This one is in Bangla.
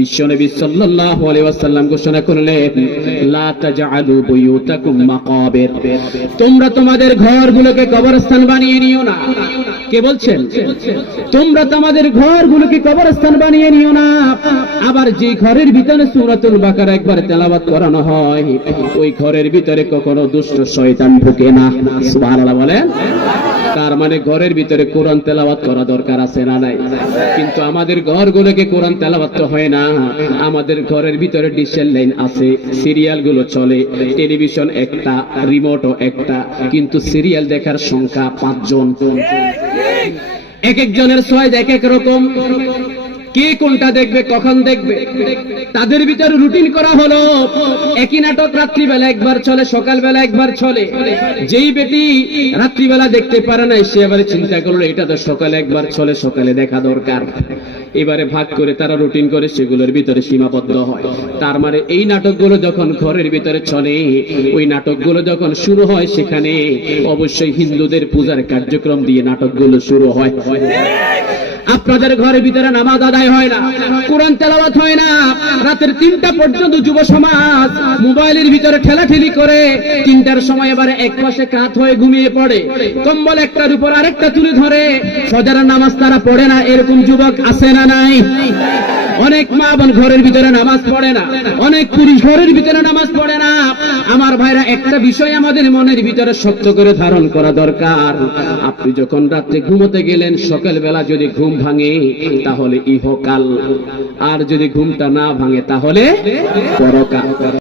বিশ্বনবী সাল্লাল্লাহু আলাইহি ওয়াসাল্লাম ঘোষণা করলেন, লা তাজআলু বুয়ুতাকুম মাকাবির, তোমরা তোমাদের ঘরগুলোকে কবরস্থান বানিয়ে নিও না। কে বলছেন? তোমরা তোমাদের ঘরগুলোকে কবরস্থান বানিয়ে নিও না। আবার যে ঘরের ভিতরে সূরাতুল বাকারা একবার তেলাওয়াত করানো হয়, ওই ঘরের ভিতরে কখনো দুষ্ট শয়তান ঢোকে না। সুবহানাল্লাহ বলেন। তার মানে ঘরের ভিতরে কোরআন তেলাওয়াত করা দরকার আছে না নাই? কিন্তু আমাদের ঘরগুলোকে কোরআন তেলাওয়াত হয় না। আমাদের ঘরের ভিতরে ডিশের লাইন আছে, সিরিয়াল গুলো চলে, টেলিভিশন একটা, রিমোটও একটা, কিন্তু সিরিয়াল দেখার সংখ্যা 5 জন। এক একজনের চয়েস এক এক রকম। কে কোনটা দেখবে, কখন দেখবে, তাদের ভিতরে রুটিন করা হলো। একই নাটক রাত্রিবেলা একবার চলে, সকালবেলা একবার চলে। যেই বেটি রাত্রিবেলা দেখতে পারে না, সে এবারে চিন্তা করলো এটা তো সকালে একবার চলে, সকালে দেখা দরকার। এবারে ভাগ করে তারা রুটিন করে সেগুলোর ভিতরে সীমাবদ্ধ হয়। তার মানে এই নাটকগুলো যখন ঘরের ভিতরে চলে, ওই নাটকগুলো যখন শুরু হয়, সেখানে অবশ্যই হিন্দুদের পূজার কার্যক্রম দিয়ে নাটকগুলো শুরু হয়। আপনাদের ঘরের ভিতরে নামাজ আদায় হয় না, কোরআন তেলাওয়াত হয় না, রাতের 3টা পর্যন্ত যুব সমাজ মোবাইলের ভিতরে ঠেলাঠেলি করে, 3টার সময় এবারে এক পাশে কাত হয়ে ঘুমিয়ে পড়ে, কম্বল একটার উপর আরেকটা তুলে ধরে, ফজরের নামাজ তারা পড়ে না। এরকম যুবক আছে না নাই? অনেক মা বোন ঘরের ভিতরে নামাজ পড়ে না, অনেক পুরুষ ঘরের ভিতরে নামাজ পড়ে না। আমার ভাইরা, একটা বিষয় আমাদের মনের ভিতরে শক্ত করে ধারণ করা দরকার। আপনি যখন রাতে ঘুমোতে গেলেন, সকালবেলা যদি ঘুম ভাঙে তাহলে ইহকাল, আর যদি ঘুমটা না ভাঙে তাহলে পরকাল।